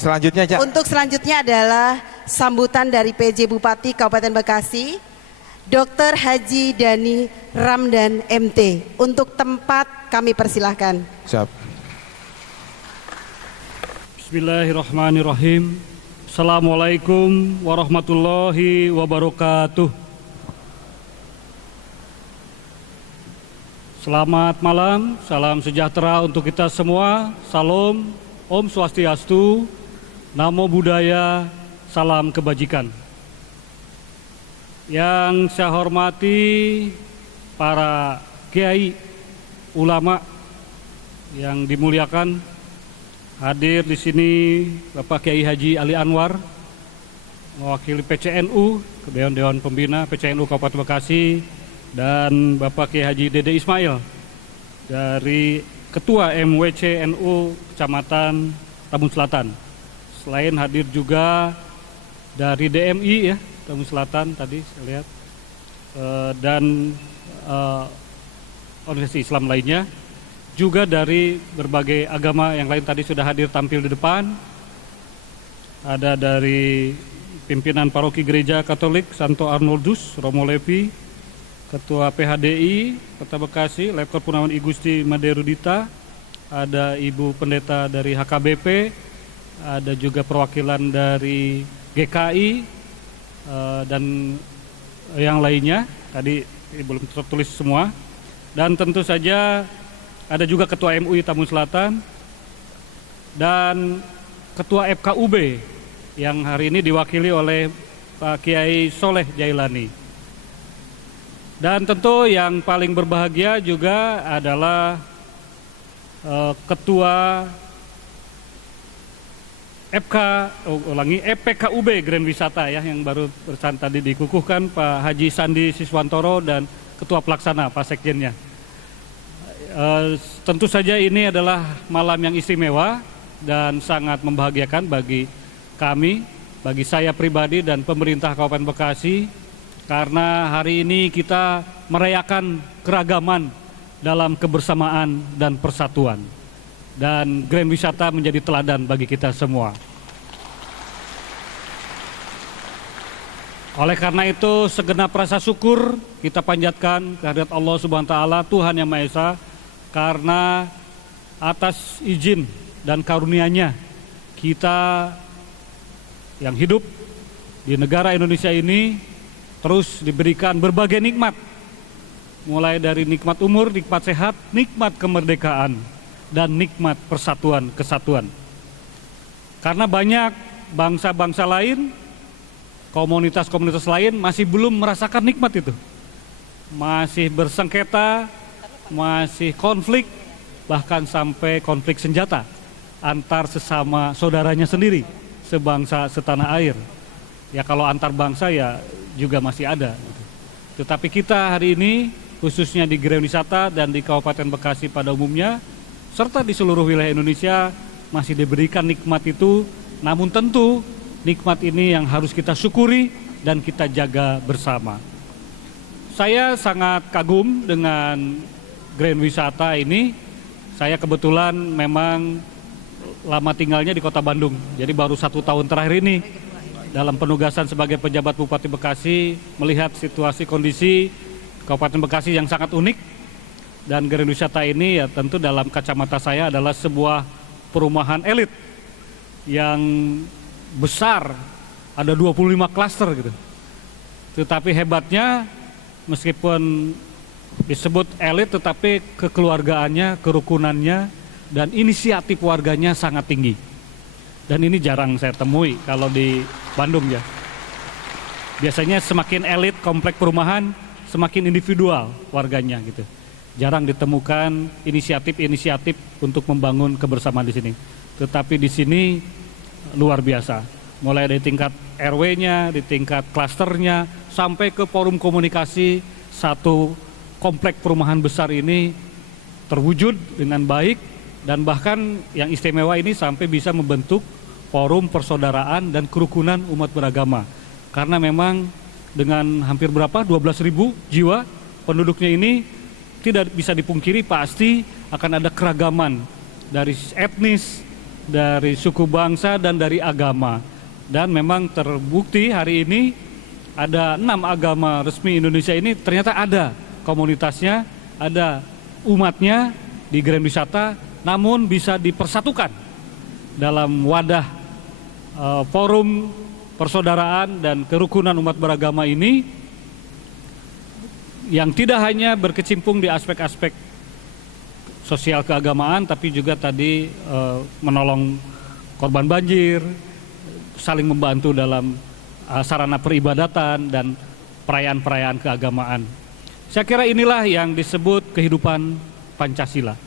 Selanjutnya, Cak. Untuk selanjutnya adalah sambutan dari PJ Bupati Kabupaten Bekasi, Dr. Haji Dani Ramdan MT. Untuk tempat kami persilahkan. Siap. Bismillahirrahmanirrahim. Assalamualaikum warahmatullahi wabarakatuh. Selamat malam, salam sejahtera untuk kita semua. Salam, Om Swastiastu, Namo Buddhaya, salam kebajikan. Yang saya hormati para kiai, ulama yang dimuliakan, hadir di sini Bapak Kiai Haji Ali Anwar, mewakili PCNU, Dewan Pembina PCNU Kabupaten Bekasi, dan Bapak Kiai Haji Dede Ismail dari Ketua MWC NU Kecamatan Tambun Selatan. Selain hadir juga dari DMI ya, Tambun Selatan tadi saya lihat, dan organisasi Islam lainnya, juga dari berbagai agama yang lain tadi sudah hadir tampil di depan. Ada dari pimpinan Paroki Gereja Katolik Santo Arnoldus Romo Levi, Ketua PHDI Kota Bekasi Letkol Purnawan I Gusti Maderudita, ada Ibu Pendeta dari HKBP, ada juga perwakilan dari GKI dan yang lainnya, tadi belum tertulis semua. Dan tentu saja ada juga Ketua MUI Tambun Selatan dan Ketua FKUB yang hari ini diwakili oleh Pak Kiai Soleh Jailani. Dan tentu yang paling berbahagia juga adalah Ketua EPKUB Grand Wisata ya, yang baru tadi dikukuhkan, Pak Haji Sandi Siswantoro, dan Ketua Pelaksana Pak Sekjennya. Tentu saja ini adalah malam yang istimewa dan sangat membahagiakan bagi kami, bagi saya pribadi dan pemerintah Kabupaten Bekasi, karena hari ini kita merayakan keragaman dalam kebersamaan dan persatuan. Dan Grand Wisata menjadi teladan bagi kita semua. Oleh karena itu, segenap rasa syukur kita panjatkan kehadirat Allah Subhanahu wa Ta'ala, Tuhan Yang Maha Esa, karena atas izin dan karunia-Nya kita yang hidup di negara Indonesia ini terus diberikan berbagai nikmat, mulai dari nikmat umur, nikmat sehat, nikmat kemerdekaan, dan nikmat persatuan kesatuan. Karena banyak bangsa-bangsa lain, komunitas-komunitas lain masih belum merasakan nikmat itu. Masih bersengketa, masih konflik, bahkan sampai konflik senjata antar sesama saudaranya sendiri, sebangsa setanah air. Ya kalau antar bangsa ya juga masih ada. Tetapi kita hari ini, khususnya di Grand Wisata dan di Kabupaten Bekasi pada umumnya, serta di seluruh wilayah Indonesia, masih diberikan nikmat itu. Namun tentu nikmat ini yang harus kita syukuri dan kita jaga bersama. Saya sangat kagum dengan Grand Wisata ini. Saya kebetulan memang lama tinggalnya di Kota Bandung, jadi baru 1 tahun terakhir ini dalam penugasan sebagai pejabat Bupati Bekasi, melihat situasi kondisi Kabupaten Bekasi yang sangat unik. Dan Grand Wisata ini ya tentu dalam kacamata saya adalah sebuah perumahan elit yang besar, ada 25 klaster gitu. Tetapi hebatnya, meskipun disebut elit, tetapi kekeluargaannya, kerukunannya, dan inisiatif warganya sangat tinggi. Dan ini jarang saya temui kalau di Bandung ya. Biasanya semakin elit komplek perumahan, semakin individual warganya gitu. Jarang ditemukan inisiatif-inisiatif untuk membangun kebersamaan di sini. Tetapi di sini luar biasa. Mulai dari tingkat RW-nya, di tingkat klasternya, sampai ke forum komunikasi, satu komplek perumahan besar ini terwujud dengan baik. Dan bahkan yang istimewa ini sampai bisa membentuk forum persaudaraan dan kerukunan umat beragama. Karena memang dengan hampir berapa, 12.000 jiwa penduduknya ini, tidak bisa dipungkiri pasti akan ada keragaman dari etnis, dari suku bangsa dan dari agama. Dan memang terbukti hari ini ada 6 agama resmi Indonesia ini ternyata ada komunitasnya, ada umatnya di Grand Wisata, namun bisa dipersatukan dalam wadah forum persaudaraan dan kerukunan umat beragama ini, yang tidak hanya berkecimpung di aspek-aspek sosial keagamaan, tapi juga tadi menolong korban banjir, saling membantu dalam sarana peribadatan dan perayaan-perayaan keagamaan. Saya kira inilah yang disebut kehidupan Pancasila.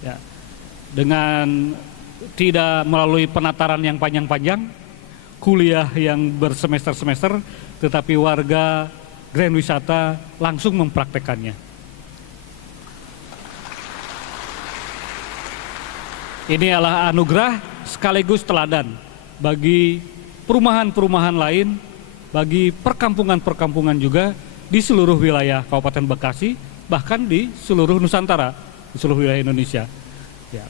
Ya, dengan tidak melalui penataran yang panjang-panjang, kuliah yang bersemester-semester, tetapi warga Grand Wisata langsung mempraktekannya. Ini adalah anugerah sekaligus teladan bagi perumahan-perumahan lain, bagi perkampungan-perkampungan juga di seluruh wilayah Kabupaten Bekasi, bahkan di seluruh Nusantara, di seluruh wilayah Indonesia. Ya.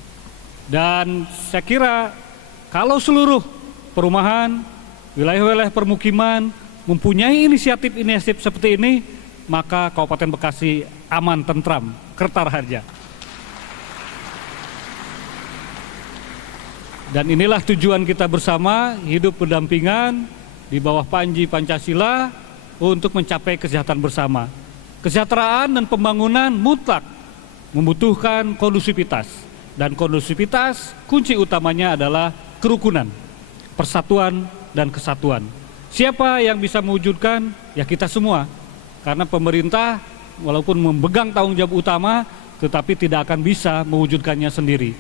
Dan saya kira kalau seluruh perumahan, wilayah-wilayah permukiman mempunyai inisiatif-inisiatif seperti ini, maka Kabupaten Bekasi aman, tentram, kertar harja. Dan inilah tujuan kita bersama, hidup berdampingan di bawah panji Pancasila untuk mencapai kesejahteraan bersama. Kesejahteraan dan pembangunan mutlak membutuhkan kondusivitas. Dan kondusivitas kunci utamanya adalah kerukunan, persatuan dan kesatuan. Siapa yang bisa mewujudkan? Ya kita semua. Karena pemerintah walaupun memegang tanggung jawab utama, tetapi tidak akan bisa mewujudkannya sendiri.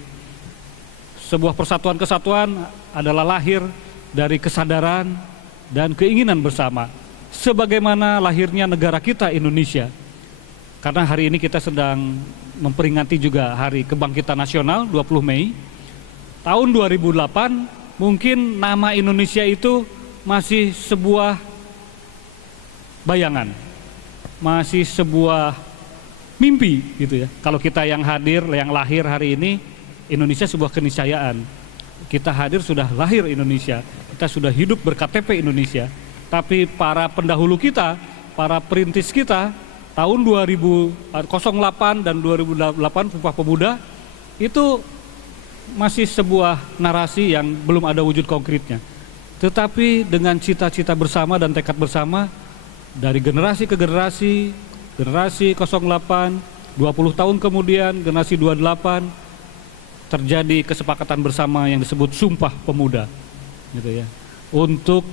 Sebuah persatuan kesatuan adalah lahir dari kesadaran dan keinginan bersama. Sebagaimana lahirnya negara kita Indonesia. Karena hari ini kita sedang memperingati juga Hari Kebangkitan Nasional 20 Mei. Tahun 2008 mungkin nama Indonesia itu masih sebuah bayangan. Masih sebuah mimpi gitu ya. Kalau kita yang hadir, yang lahir hari ini, Indonesia sebuah keniscayaan. Kita hadir sudah lahir Indonesia, kita sudah hidup berKTP Indonesia. Tapi para pendahulu kita, para perintis kita, tahun 2008 dan 2008 Sumpah Pemuda, itu masih sebuah narasi yang belum ada wujud konkretnya. Tetapi dengan cita-cita bersama dan tekad bersama, dari generasi ke generasi 08, 20 tahun kemudian, generasi 28, terjadi kesepakatan bersama yang disebut Sumpah Pemuda, gitu ya, untuk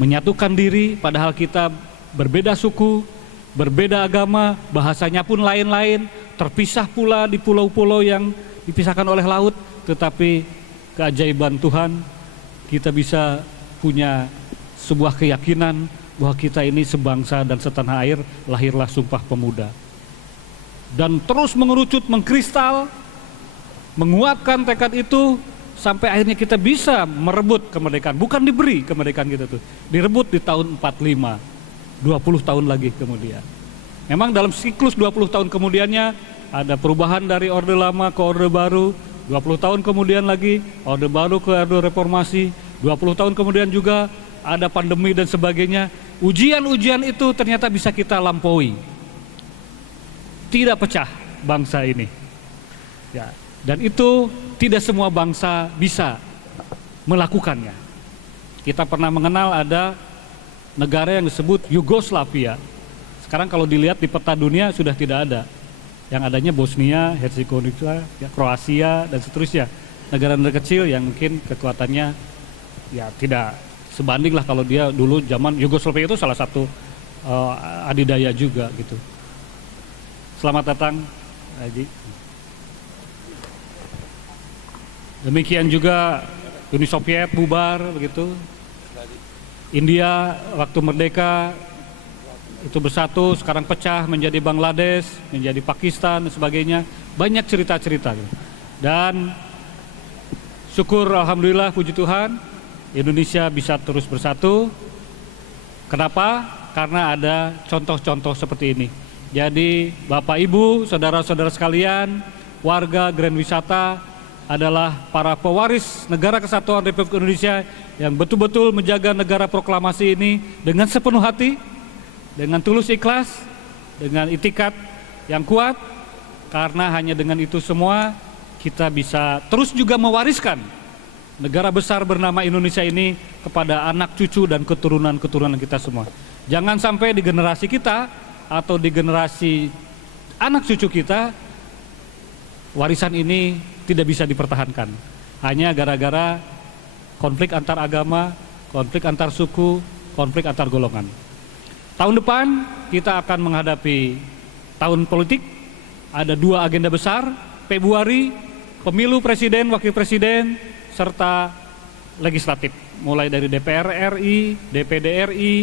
menyatukan diri, padahal kita berbeda suku, berbeda agama, bahasanya pun lain-lain, terpisah pula di pulau-pulau yang dipisahkan oleh laut, tetapi keajaiban Tuhan, kita bisa punya sebuah keyakinan bahwa kita ini sebangsa dan setanah air, lahirlah Sumpah Pemuda. Dan terus mengerucut, mengkristal, menguatkan tekad itu sampai akhirnya kita bisa merebut kemerdekaan, bukan diberi kemerdekaan kita tuh, direbut di tahun 45, 20 tahun lagi kemudian. Memang dalam siklus 20 tahun kemudiannya ada perubahan dari Orde Lama ke Orde Baru, 20 tahun kemudian lagi Orde Baru ke Orde Reformasi, 20 tahun kemudian juga ada pandemi dan sebagainya. Ujian-ujian itu ternyata bisa kita lampaui. Tidak pecah bangsa ini. Ya. Dan itu tidak semua bangsa bisa melakukannya. Kita pernah mengenal ada negara yang disebut Yugoslavia. Sekarang kalau dilihat di peta dunia sudah tidak ada. Yang adanya Bosnia, Herzegovina, ya, Kroasia dan seterusnya. Negara-negara kecil yang mungkin kekuatannya ya tidak sebanding lah kalau dia dulu zaman Yugoslavia itu salah satu adidaya juga gitu. Selamat datang, Haji. Demikian juga Uni Soviet bubar begitu. India waktu merdeka itu bersatu, sekarang pecah menjadi Bangladesh, menjadi Pakistan dan sebagainya. Banyak cerita-cerita. Dan syukur alhamdulillah puji Tuhan, Indonesia bisa terus bersatu. Kenapa? Karena ada contoh-contoh seperti ini. Jadi Bapak Ibu, saudara-saudara sekalian, warga Grand Wisata, adalah para pewaris Negara Kesatuan Republik Indonesia yang betul-betul menjaga negara proklamasi ini dengan sepenuh hati, dengan tulus ikhlas, dengan itikat yang kuat, karena hanya dengan itu semua kita bisa terus juga mewariskan negara besar bernama Indonesia ini kepada anak cucu dan keturunan-keturunan kita semua. Jangan sampai di generasi kita atau di generasi anak cucu kita warisan ini tidak bisa dipertahankan hanya gara-gara konflik antar agama, konflik antar suku, konflik antar golongan. Tahun depan kita akan menghadapi tahun politik, ada 2 agenda besar, Februari pemilu presiden, wakil presiden, serta legislatif, mulai dari DPR RI, DPD RI,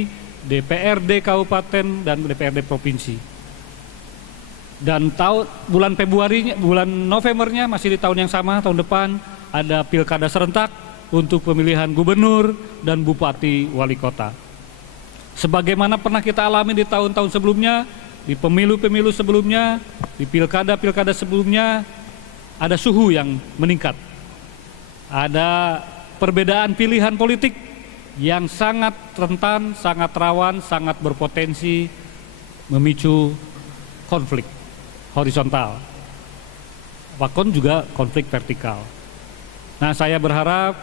DPRD Kabupaten, dan DPRD Provinsi. Dan bulan Novembernya masih di tahun yang sama, tahun depan ada pilkada serentak untuk pemilihan gubernur dan bupati wali kota. Sebagaimana pernah kita alami di tahun-tahun sebelumnya, di pemilu-pemilu sebelumnya, di pilkada-pilkada sebelumnya, ada suhu yang meningkat. Ada perbedaan pilihan politik yang sangat rentan, sangat rawan, sangat berpotensi memicu konflik horizontal, bahkan juga konflik vertikal. Nah, saya berharap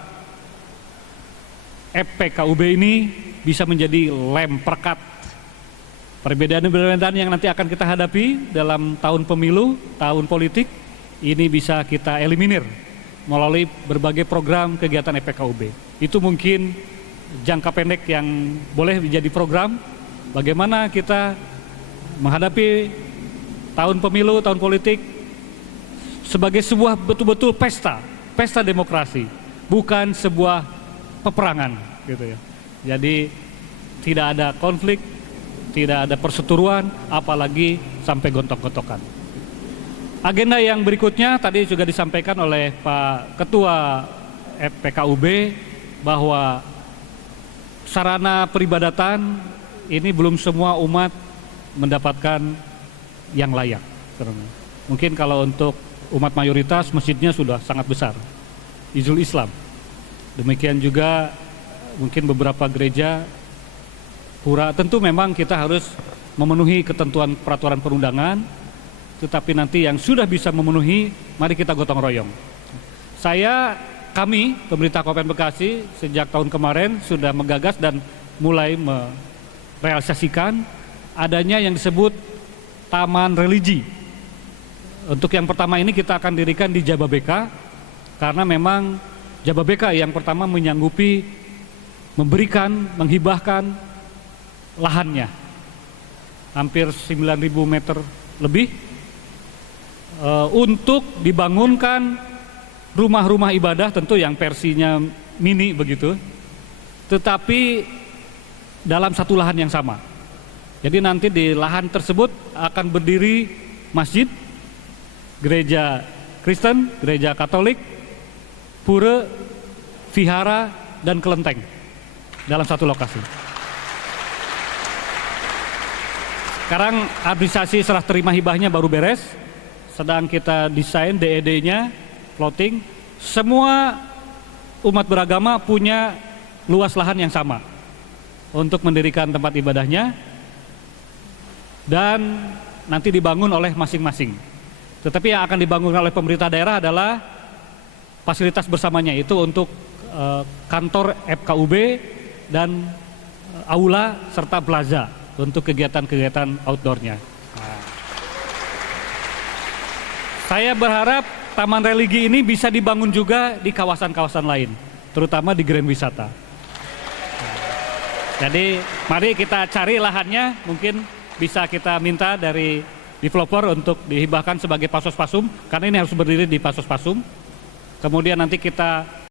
FPKUB ini bisa menjadi lem perekat perbedaan-perbedaan yang nanti akan kita hadapi dalam tahun pemilu, tahun politik, ini bisa kita eliminir melalui berbagai program kegiatan FPKUB. Itu mungkin jangka pendek yang boleh menjadi program bagaimana kita menghadapi tahun pemilu, tahun politik sebagai sebuah betul-betul pesta demokrasi, bukan sebuah peperangan gitu ya. Jadi tidak ada konflik, tidak ada perseteruan, apalagi sampai gontok-gontokan. Agenda yang berikutnya tadi juga disampaikan oleh Pak Ketua FPKUB bahwa sarana peribadatan ini belum semua umat mendapatkan yang layak. Mungkin kalau untuk umat mayoritas masjidnya sudah sangat besar, Izul Islam. Demikian juga mungkin beberapa gereja pura. Tentu memang kita harus memenuhi ketentuan peraturan perundangan, tetapi nanti yang sudah bisa memenuhi, mari kita gotong royong. Kami, pemerintah Kabupaten Bekasi, sejak tahun kemarin sudah menggagas dan mulai merealisasikan adanya yang disebut taman religi. Untuk yang pertama ini kita akan dirikan di Jababeka, karena memang Jababeka yang pertama menyanggupi memberikan, menghibahkan lahannya hampir 9.000 meter lebih untuk dibangunkan rumah-rumah ibadah, tentu yang versinya mini begitu, tetapi dalam satu lahan yang sama. Jadi nanti di lahan tersebut akan berdiri masjid, gereja Kristen, gereja Katolik, pura, vihara, dan kelenteng dalam satu lokasi. Sekarang administrasi serah terima hibahnya baru beres, sedang kita desain DED-nya, plotting. Semua umat beragama punya luas lahan yang sama untuk mendirikan tempat ibadahnya, dan nanti dibangun oleh masing-masing. Tetapi yang akan dibangun oleh pemerintah daerah adalah fasilitas bersamanya, itu untuk kantor FKUB dan aula serta plaza untuk kegiatan-kegiatan outdoornya. Saya berharap taman religi ini bisa dibangun juga di kawasan-kawasan lain, terutama di Grand Wisata. Jadi mari kita cari lahannya, mungkin bisa kita minta dari developer untuk dihibahkan sebagai Pasos Pasum, karena ini harus berdiri di Pasos Pasum. Kemudian nanti kita